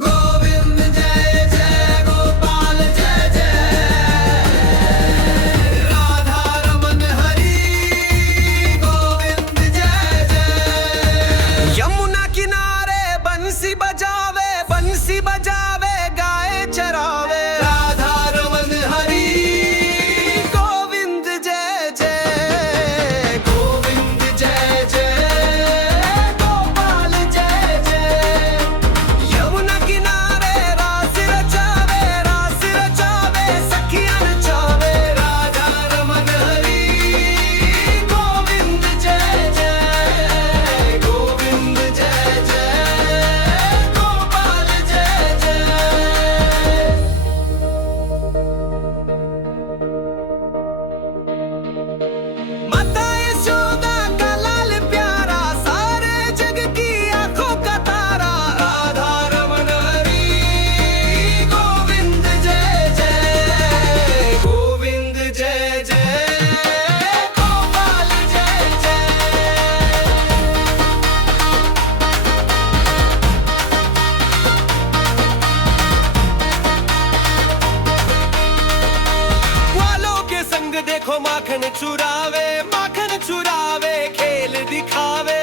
गोविंद जय जय गोपाल जय जय राधा रमन हरि गोविंद जय जय। यमुना किनारे बंसी बजावे गाय चरावे राधा रमन हरि गोविंद जय जय गोविंद जय जय गोपाल जय जय। यमुना किनारे रास रचावे सखियां नचावे राधा रमन हरि गोविंद जय जय गोविंद जय जय गोपाल जय जय। माता यशोदा का लाल प्यारा सारे जग की आंखों का तारा राधा रमन हरि गोविंद जय जय गोविंद जय जय गोपाल जय जय। ग्वालों के संग देखो माखन चुरावे खेल दिखावे